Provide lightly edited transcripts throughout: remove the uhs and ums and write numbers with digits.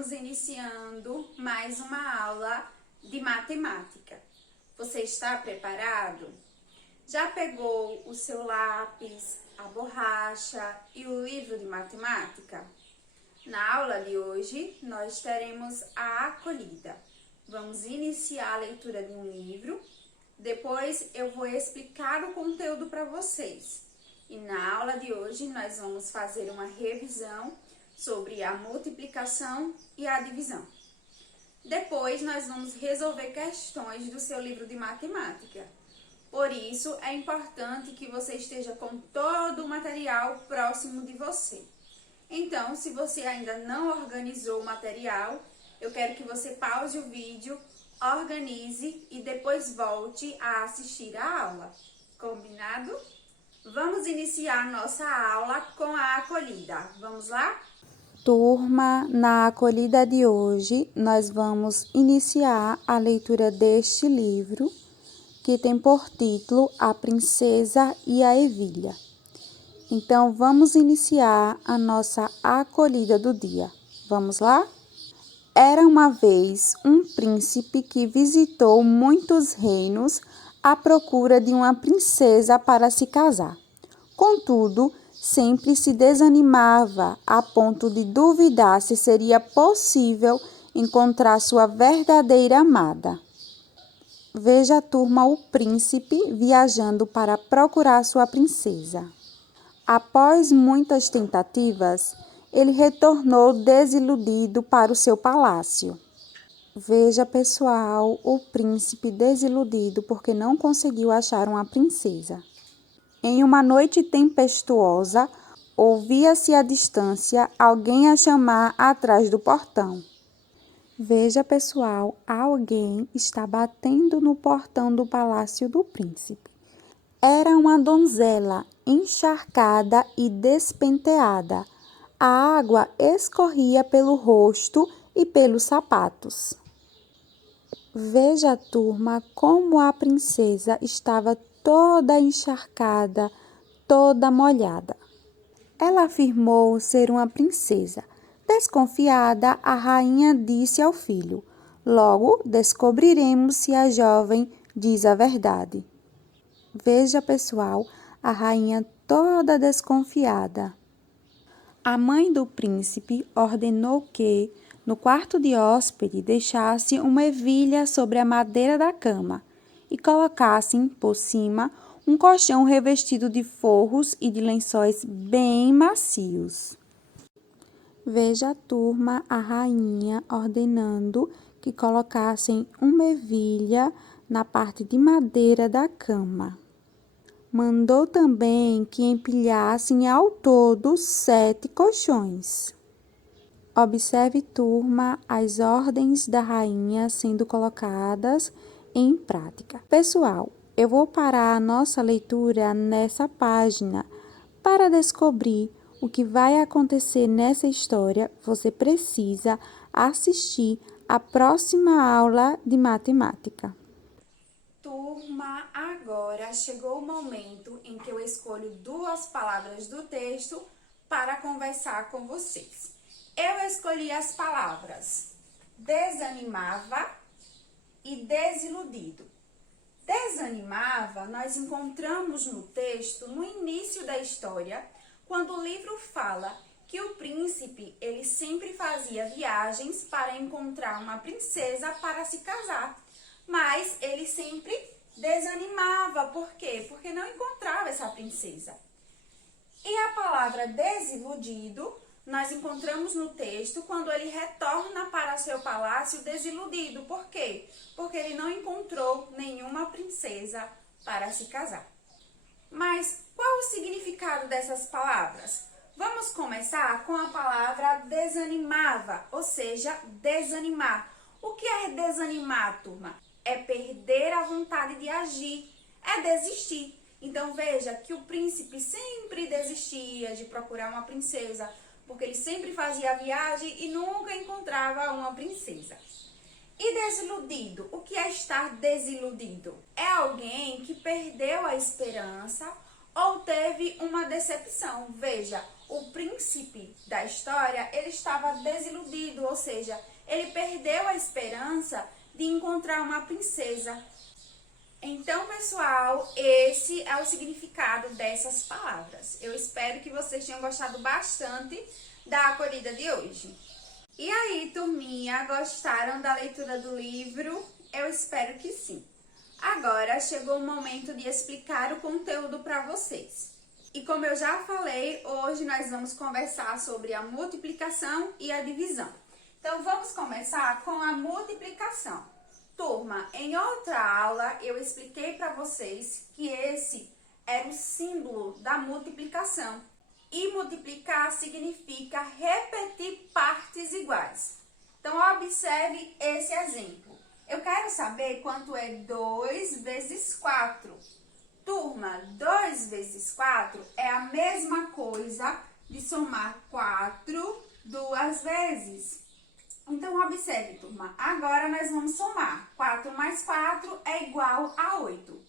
estamos iniciando mais uma aula de matemática. Você está preparado? Já pegou o seu lápis, a borracha e o livro de matemática? Na aula de hoje, nós teremos a acolhida. Vamos iniciar a leitura de um livro, depois eu vou explicar o conteúdo para vocês. E na aula de hoje, nós vamos fazer uma revisão sobre a multiplicação e a divisão. Depois, nós vamos resolver questões do seu livro de matemática. Por isso, é importante que você esteja com todo o material próximo de você. Então, se você ainda não organizou o material, eu quero que você pause o vídeo, organize e depois volte a assistir a aula. Combinado? Vamos iniciar nossa aula com a acolhida. Vamos lá? Turma, na acolhida de hoje, nós vamos iniciar a leitura deste livro, que tem por título A Princesa e a Ervilha. Então, vamos iniciar a nossa acolhida do dia. Vamos lá? Era uma vez um príncipe que visitou muitos reinos à procura de uma princesa para se casar. Contudo, sempre se desanimava a ponto de duvidar se seria possível encontrar sua verdadeira amada. Veja, turma, o príncipe viajando para procurar sua princesa. Após muitas tentativas, ele retornou desiludido para o seu palácio. Veja, pessoal, o príncipe desiludido porque não conseguiu achar uma princesa. Em uma noite tempestuosa, ouvia-se à distância alguém a chamar atrás do portão. Veja, pessoal, alguém está batendo no portão do palácio do príncipe. Era uma donzela encharcada e despenteada. A água escorria pelo rosto e pelos sapatos. Veja, turma, como a princesa estava toda encharcada, toda molhada. Ela afirmou ser uma princesa. Desconfiada, a rainha disse ao filho: "Logo descobriremos se a jovem diz a verdade." Veja, pessoal, a rainha toda desconfiada. A mãe do príncipe ordenou que, no quarto de hóspede, deixasse uma ervilha sobre a madeira da cama e colocassem por cima um colchão revestido de forros e de lençóis bem macios. Veja, turma, a rainha ordenando que colocassem uma ervilha na parte de madeira da cama. Mandou também que empilhassem ao todo 7 colchões. Observe, turma, as ordens da rainha sendo colocadas em prática. Pessoal, eu vou parar a nossa leitura nessa página. Para descobrir o que vai acontecer nessa história, você precisa assistir a próxima aula de matemática. Turma, agora chegou o momento em que eu escolho 2 palavras do texto para conversar com vocês. Eu escolhi as palavras desanimava e desiludido. Desanimava, nós encontramos no texto, no início da história, quando o livro fala que o príncipe, ele sempre fazia viagens para encontrar uma princesa para se casar. Mas ele sempre desanimava. Por quê? Porque não encontrava essa princesa. E a palavra desiludido, nós encontramos no texto quando ele retorna para seu palácio desiludido. Por quê? Porque ele não encontrou nenhuma princesa para se casar. Mas qual o significado dessas palavras? Vamos começar com a palavra desanimava, ou seja, desanimar. O que é desanimar, turma? É perder a vontade de agir, é desistir. Então veja que o príncipe sempre desistia de procurar uma princesa, porque ele sempre fazia a viagem e nunca encontrava uma princesa. E desiludido, o que é estar desiludido? É alguém que perdeu a esperança ou teve uma decepção. Veja, o príncipe da história, ele estava desiludido, ou seja, ele perdeu a esperança de encontrar uma princesa. Então, pessoal, esse é o significado dessas palavras. Eu espero que vocês tenham gostado bastante da acolhida de hoje. E aí, turminha, gostaram da leitura do livro? Eu espero que sim. Agora chegou o momento de explicar o conteúdo para vocês. E como eu já falei, hoje nós vamos conversar sobre a multiplicação e a divisão. Então, vamos começar com a multiplicação. Turma, em outra aula eu expliquei para vocês que esse era o símbolo da multiplicação. E multiplicar significa repetir partes iguais. Então, observe esse exemplo. Eu quero saber quanto é 2 vezes 4. Turma, 2 vezes 4 é a mesma coisa de somar 4 duas vezes. Então, observe, turma, agora nós vamos somar. 4 mais 4 é igual a 8.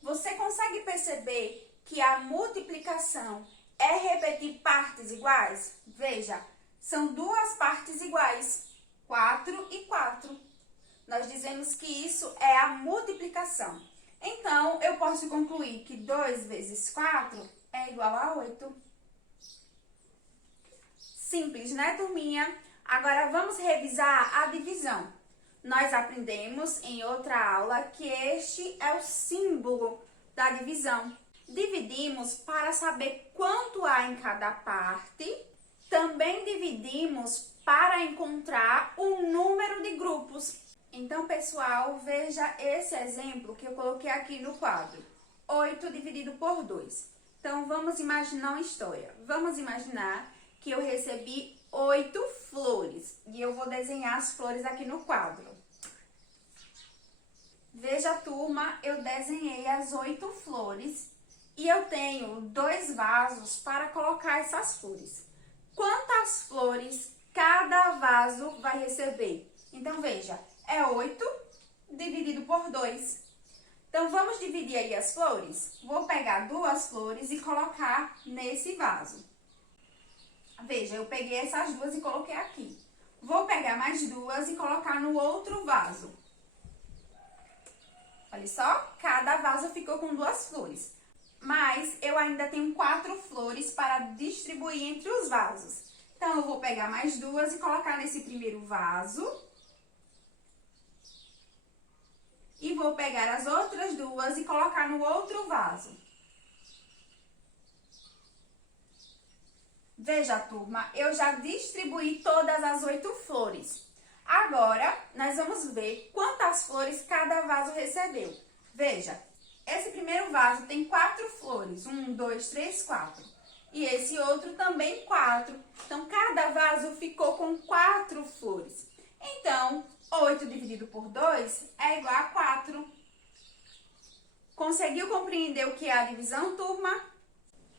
Você consegue perceber que a multiplicação é repetir partes iguais? Veja, são duas partes iguais, 4 e 4. Nós dizemos que isso é a multiplicação. Então, eu posso concluir que 2 vezes 4 é igual a 8. Simples, né, turminha? Agora, vamos revisar a divisão. Nós aprendemos em outra aula que este é o símbolo da divisão. Dividimos para saber quanto há em cada parte. Também dividimos para encontrar o número de grupos. Então, pessoal, veja esse exemplo que eu coloquei aqui no quadro. 8 dividido por 2. Então, vamos imaginar uma história. Vamos imaginar que eu recebi 8 flores. E eu vou desenhar as flores aqui no quadro. Veja, turma, eu desenhei as 8 flores. E eu tenho 2 vasos para colocar essas flores. Quantas flores cada vaso vai receber? Então, veja, é 8 dividido por 2. Então, vamos dividir aí as flores? Vou pegar 2 flores e colocar nesse vaso. Veja, eu peguei essas 2 e coloquei aqui. Vou pegar mais 2 e colocar no outro vaso. Olha só, cada vaso ficou com 2 flores. Mas eu ainda tenho 4 flores para distribuir entre os vasos. Então, eu vou pegar mais 2 e colocar nesse primeiro vaso. E vou pegar as outras 2 e colocar no outro vaso. Veja, turma, eu já distribuí todas as 8 flores. Agora, nós vamos ver quantas flores cada vaso recebeu. Veja, esse primeiro vaso tem 4 flores. 1, 2, 3, 4. E esse outro também 4. Então, cada vaso ficou com 4 flores. Então, 8 dividido por 2 é igual a 4. Conseguiu compreender o que é a divisão, turma?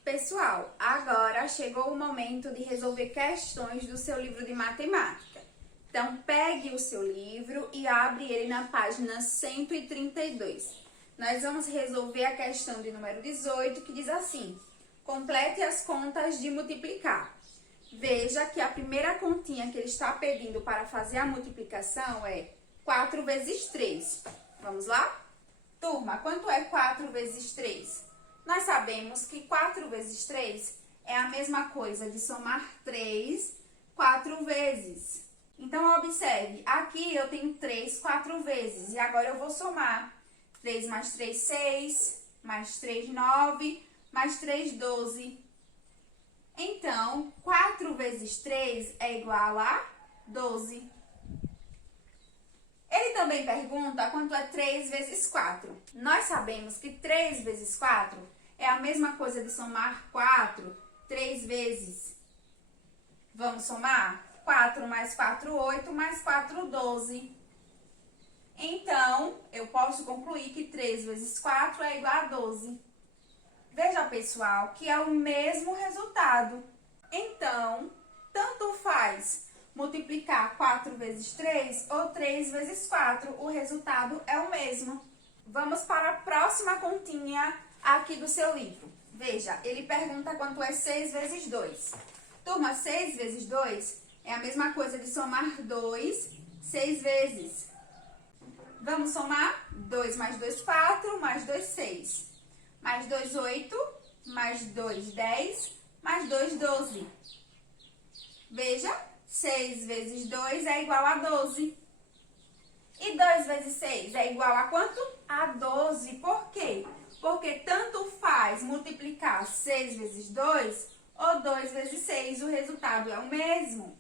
Pessoal, agora chegou o momento de resolver questões do seu livro de matemática. Então, pegue o seu livro e abre ele na página 132. Nós vamos resolver a questão de número 18, que diz assim: complete as contas de multiplicar. Veja que a primeira continha que ele está pedindo para fazer a multiplicação é 4 vezes 3. Vamos lá? Turma, quanto é 4 vezes 3? Nós sabemos que 4 vezes 3 é a mesma coisa de somar 3 4 vezes. Então, observe, aqui eu tenho 3 4 vezes. E agora eu vou somar 3 mais 3, 6, mais 3, 9, mais 3, 12. Então, 4 vezes 3 é igual a 12. Ele também pergunta quanto é 3 vezes 4. Nós sabemos que 3 vezes 4 é a mesma coisa de somar 4 3 vezes. Vamos somar? 4 mais 4, 8, mais 4, 12. Então, eu posso concluir que 3 vezes 4 é igual a 12. Veja, pessoal, que é o mesmo resultado. Então, tanto faz multiplicar 4 vezes 3 ou 3 vezes 4. O resultado é o mesmo. Vamos para a próxima continha aqui do seu livro. Veja, ele pergunta quanto é 6 vezes 2. Turma, 6 vezes 2 é a mesma coisa de somar 2 6 vezes. Vamos somar? 2 mais 2, 4, mais 2, 6. Mais 2, 8, mais 2, 10, mais 2, 12. Veja, 6 vezes 2 é igual a 12. E 2 vezes 6 é igual a quanto? A 12. Por quê? Porque tanto faz multiplicar 6 vezes 2 ou 2 vezes 6, o resultado é o mesmo.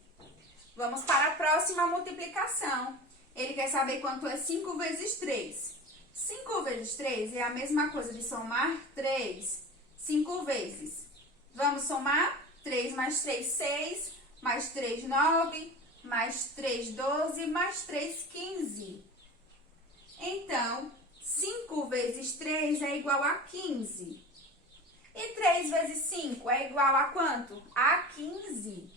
Vamos para a próxima multiplicação. Ele quer saber quanto é 5 vezes 3. 5 vezes 3 é a mesma coisa de somar 3 5 vezes. Vamos somar? 3 mais 3, 6, mais 3, 9, mais 3, 12, mais 3, 15. Então, 5 vezes 3 é igual a 15. E 3 vezes 5 é igual a quanto? A 15.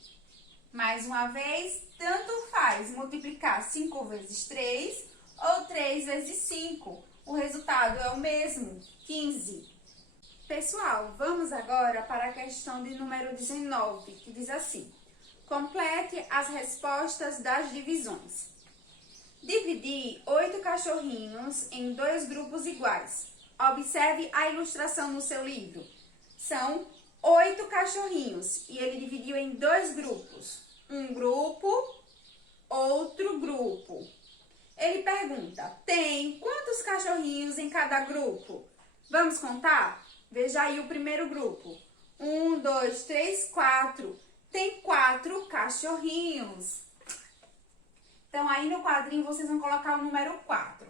Mais uma vez, tanto faz multiplicar 5 vezes 3 ou 3 vezes 5. O resultado é o mesmo, 15. Pessoal, vamos agora para a questão de número 19, que diz assim: complete as respostas das divisões. Dividir 8 cachorrinhos em 2 grupos iguais. Observe a ilustração no seu livro. São 8 cachorrinhos e ele dividiu em 2 grupos. Um grupo, outro grupo. Ele pergunta, tem quantos cachorrinhos em cada grupo? Vamos contar? Veja aí o primeiro grupo. 1, 2, 3, 4. Tem 4 cachorrinhos. Então, aí no quadrinho vocês vão colocar o número 4.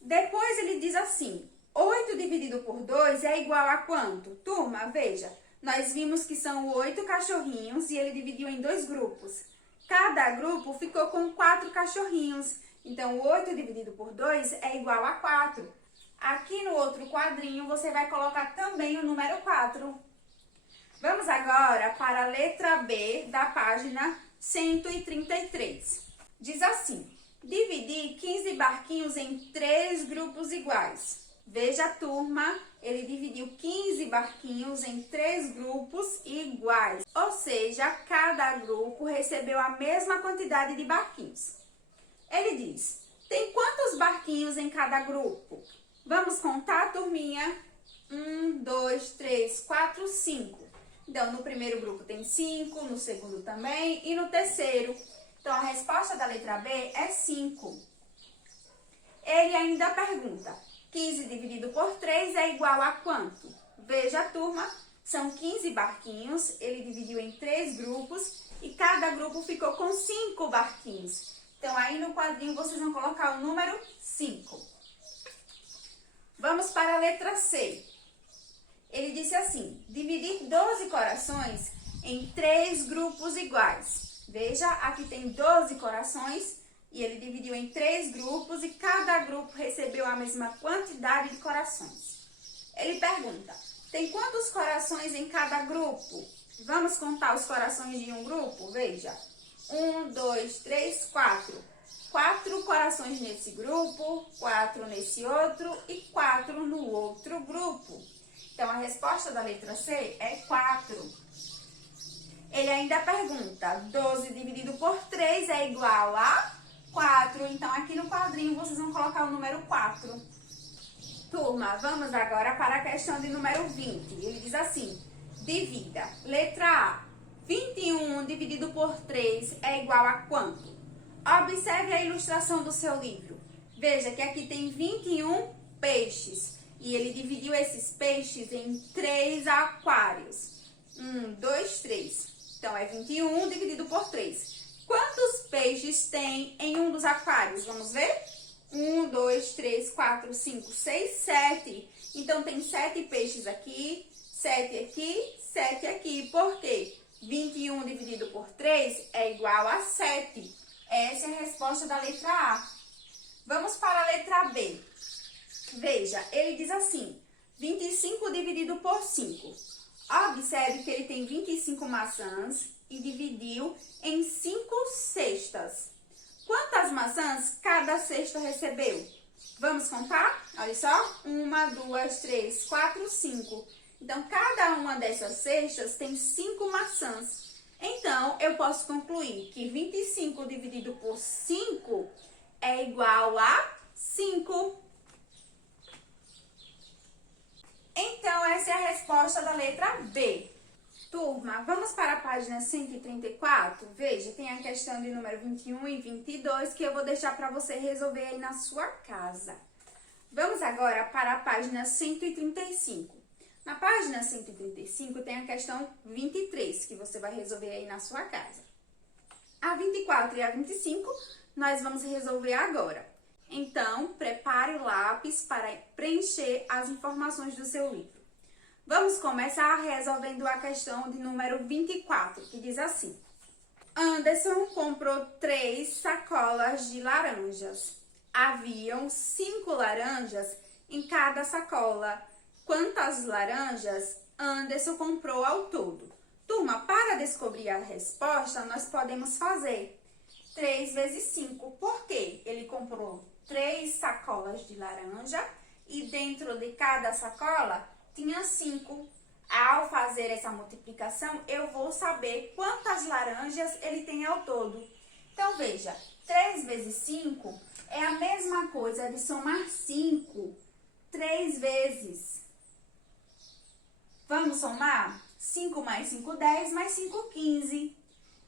Depois ele diz assim, 8 dividido por 2 é igual a quanto? Turma, veja, nós vimos que são 8 cachorrinhos e ele dividiu em 2 grupos. Cada grupo ficou com 4 cachorrinhos. Então, 8 dividido por 2 é igual a 4. Aqui no outro quadrinho, você vai colocar também o número 4. Vamos agora para a letra B da página 133. Diz assim, dividir 15 barquinhos em 3 grupos iguais. Veja, turma, ele dividiu 15 barquinhos em 3 grupos iguais. Ou seja, cada grupo recebeu a mesma quantidade de barquinhos. Ele diz, tem quantos barquinhos em cada grupo? Vamos contar, turminha? 1, 2, 3, 4, 5. Então, no primeiro grupo tem 5, no segundo também e no terceiro. Então, a resposta da letra B é 5. Ele ainda pergunta, 15 dividido por 3 é igual a quanto? Veja, turma, são 15 barquinhos, ele dividiu em 3 grupos e cada grupo ficou com 5 barquinhos. Então, aí no quadrinho vocês vão colocar o número 5. Vamos para a letra C. Ele disse assim, dividir 12 corações em 3 grupos iguais. Veja, aqui tem 12 corações e ele dividiu em 3 grupos e cada grupo recebeu a mesma quantidade de corações. Ele pergunta, tem quantos corações em cada grupo? Vamos contar os corações de um grupo? Veja, 1, 2, 3, 4. 4 corações nesse grupo, 4 nesse outro e 4 no outro grupo. Então, a resposta da letra C é 4. Ele ainda pergunta, 12 dividido por 3 é igual a 4. Então, aqui no quadrinho, vocês vão colocar o número 4. Turma, vamos agora para a questão de número 20. Ele diz assim, divida. Letra A, 21 dividido por 3 é igual a quanto? Observe a ilustração do seu livro. Veja que aqui tem 21 peixes. E ele dividiu esses peixes em 3 aquários. 1, 2, 3. Então, é 21 dividido por 3. Quantos peixes tem em um dos aquários? Vamos ver? 1, 2, 3, 4, 5, 6, 7. Então, tem 7 peixes aqui, 7 aqui, 7 aqui. Por quê? 21 dividido por 3 é igual a 7. Essa é a resposta da letra A. Vamos para a letra B. Veja, ele diz assim, 25 dividido por 5. Observe que ele tem 25 maçãs e dividiu em 5 cestas. Quantas maçãs cada cesta recebeu? Vamos contar? Olha só, 1, 2, 3, 4, 5. Então, cada uma dessas cestas tem 5 maçãs. Então, eu posso concluir que 25 dividido por 5 é igual a 5. Então, essa é a resposta da letra B. Turma, vamos para a página 134? Veja, tem a questão de número 21 e 22 que eu vou deixar para você resolver aí na sua casa. Vamos agora para a página 135. Na página 135 tem a questão 23 que você vai resolver aí na sua casa. A 24 e a 25 nós vamos resolver agora. Então, prepare o lápis para preencher as informações do seu livro. Vamos começar resolvendo a questão de número 24, que diz assim. Anderson comprou 3 sacolas de laranjas. Haviam 5 laranjas em cada sacola. Quantas laranjas Anderson comprou ao todo? Turma, para descobrir a resposta, nós podemos fazer 3 vezes 5. Por quê? Ele comprou 3 sacolas de laranja e dentro de cada sacola tinha 5. Ao fazer essa multiplicação, eu vou saber quantas laranjas ele tem ao todo. Então, veja, 3 vezes 5 é a mesma coisa de somar 5 3 vezes. Vamos somar? 5 mais 5, 10, mais 5, 15.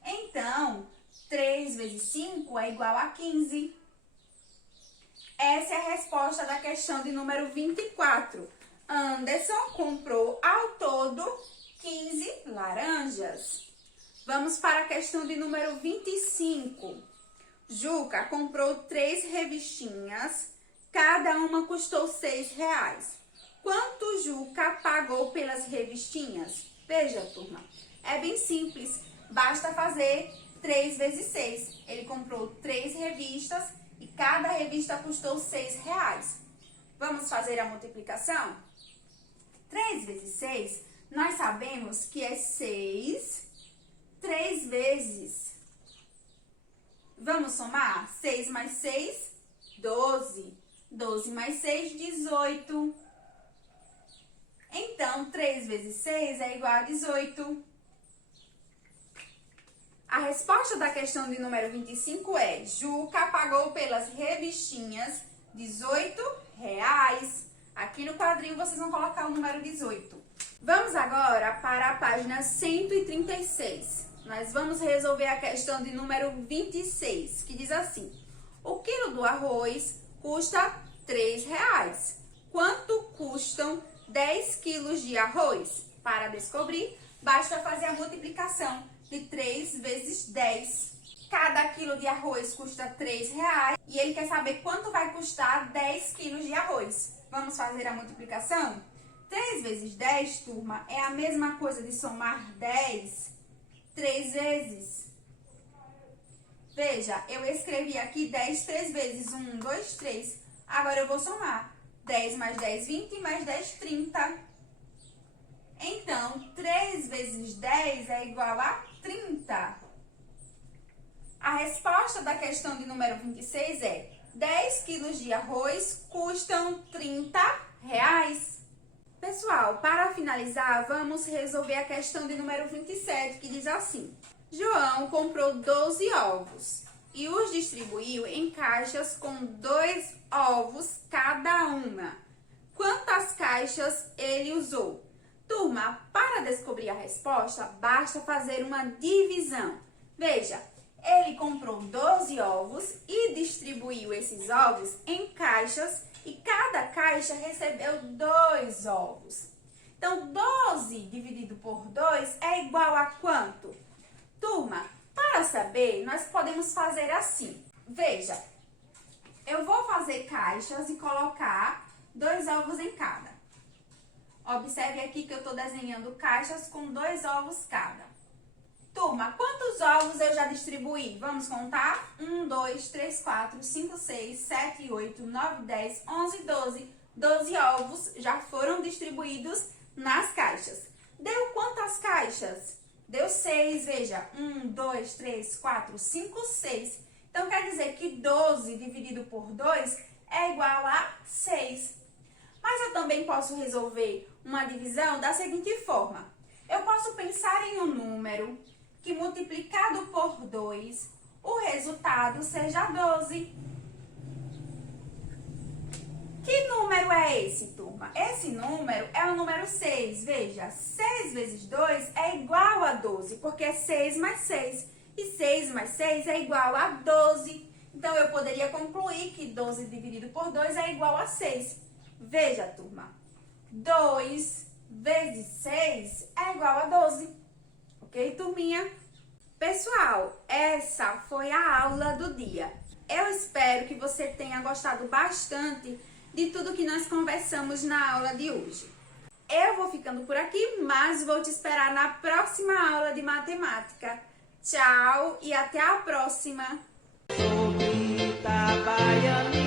Então, 3 vezes 5 é igual a 15. Essa é a resposta da questão de número 24. Anderson comprou ao todo 15 laranjas. Vamos para a questão de número 25. Juca comprou 3 revistinhas, cada uma custou R$6. Quanto Juca pagou pelas revistinhas? Veja, turma, é bem simples, basta fazer 3 vezes 6. Ele comprou 3 revistas e cada revista custou R$6. Vamos fazer a multiplicação? 3 vezes 6, nós sabemos que é 6, 3 vezes. Vamos somar? 6 mais 6, 12. 12 mais 6, 18. Então, 3 vezes 6 é igual a 18. A resposta da questão de número 25 é: Juca pagou pelas revistinhas R$18. Aqui no quadrinho vocês vão colocar o número 18. Vamos agora para a página 136. Nós vamos resolver a questão de número 26, que diz assim. O quilo do arroz custa R$3. Quanto custam 10 quilos de arroz? Para descobrir, basta fazer a multiplicação de 3 vezes 10. Cada quilo de arroz custa R$3 e ele quer saber quanto vai custar 10 quilos de arroz. Vamos fazer a multiplicação? 3 vezes 10, turma, é a mesma coisa de somar 10 3 vezes. Veja, eu escrevi aqui 10 3 vezes. 1, 2, 3. Agora eu vou somar. 10 mais 10, 20, mais 10, 30. Então, 3 vezes 10 é igual a 30. A resposta da questão de número 26 é: 10 quilos de arroz custam R$30. Pessoal, para finalizar, vamos resolver a questão de número 27, que diz assim. João comprou 12 ovos e os distribuiu em caixas com 2 ovos cada uma. Quantas caixas ele usou? Turma, para descobrir a resposta, basta fazer uma divisão. Veja, ele comprou 12 ovos e distribuiu esses ovos em caixas e cada caixa recebeu 2 ovos. Então, 12 dividido por 2 é igual a quanto? Turma, para saber, nós podemos fazer assim. Veja, eu vou fazer caixas e colocar 2 ovos em cada. Observe aqui que eu estou desenhando caixas com 2 ovos cada. Turma, quantos ovos eu já distribuí? Vamos contar? 1, 2, 3, 4, 5, 6, 7, 8, 9, 10, 11, 12. 12 ovos já foram distribuídos nas caixas. Deu quantas caixas? Deu 6, veja. 1, 2, 3, 4, 5, 6. Então, quer dizer que 12 dividido por 2 é igual a 6. Mas eu também posso resolver uma divisão da seguinte forma. Eu posso pensar em um número que multiplicado por 2, o resultado seja 12. Que número é esse, turma? Esse número é o número 6. Veja, 6 vezes 2 é igual a 12, porque é 6 mais 6. E 6 mais 6 é igual a 12. Então, eu poderia concluir que 12 dividido por 2 é igual a 6. Veja, turma, 2 vezes 6 é igual a 12. Ok, turminha? Pessoal, essa foi a aula do dia. Eu espero que você tenha gostado bastante de tudo que nós conversamos na aula de hoje. Eu vou ficando por aqui, mas vou te esperar na próxima aula de matemática. Tchau e até a próxima! Sou Rita Baianinha.